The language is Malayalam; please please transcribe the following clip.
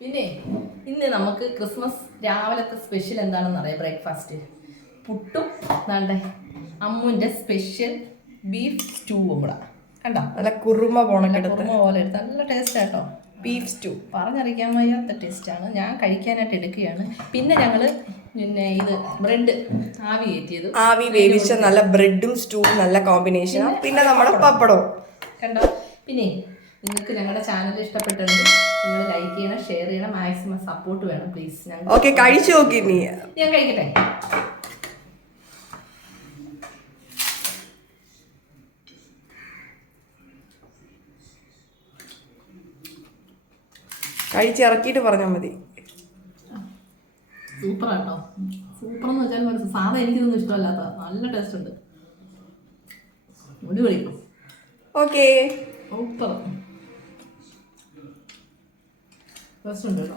പിന്നെ ഇന്ന് നമുക്ക് ക്രിസ്മസ് രാവിലത്തെ സ്പെഷ്യൽ എന്താണെന്ന് അറിയാം. ബ്രേക്ക്ഫാസ്റ്റ് പുട്ടും വേണ്ടേ അമ്മുവിൻ്റെ സ്പെഷ്യൽ ബീഫ് സ്റ്റൂവും കൂടെ കണ്ടോ. നല്ല കുറുമ പോലെ എടുത്ത് നല്ല ടേസ്റ്റ് ആട്ടോ. ബീഫ് സ്റ്റൂ പറഞ്ഞറിയിക്കാൻ വയ്യാത്ത ടേസ്റ്റാണ്. ഞാൻ കഴിക്കാനായിട്ട് എടുക്കുകയാണ്. പിന്നെ ഞങ്ങൾ ഇത് ബ്രെഡ് ആവി വേവിച്ച നല്ല ബ്രെഡും സ്റ്റൂവും നല്ല കോമ്പിനേഷൻ. പിന്നെ നമ്മുടെ പപ്പടവും കണ്ടോ. പിന്നെ നിങ്ങൾക്ക് ഞങ്ങളുടെ ചാനൽ ഇഷ്ടപ്പെട്ടിട്ടുണ്ട്, നിങ്ങൾ ലൈക്ക് ചെയ്യണം, ഷെയർ ചെയ്യണം, മാക്സിമം സപ്പോർട്ട് വേണം പ്ലീസ്. ഓക്കെ, കഴിച്ചു നോക്കി. ഞാൻ കഴിക്കട്ടെ. കഴിച്ചിറക്കിയിട്ട് പറഞ്ഞാൽ മതി. സൂപ്പറാട്ടോ. സൂപ്പറെന്ന് വെച്ചാൽ സാധാ എനിക്കിതൊന്നും ഇഷ്ടമല്ലാത്ത നല്ല ടേസ്റ്റ് ഉണ്ട്. മുടി കഴിക്കും. ഓക്കെ, സൂപ്പർ ടേസ്റ്റ് ഉണ്ട് കേട്ടോ.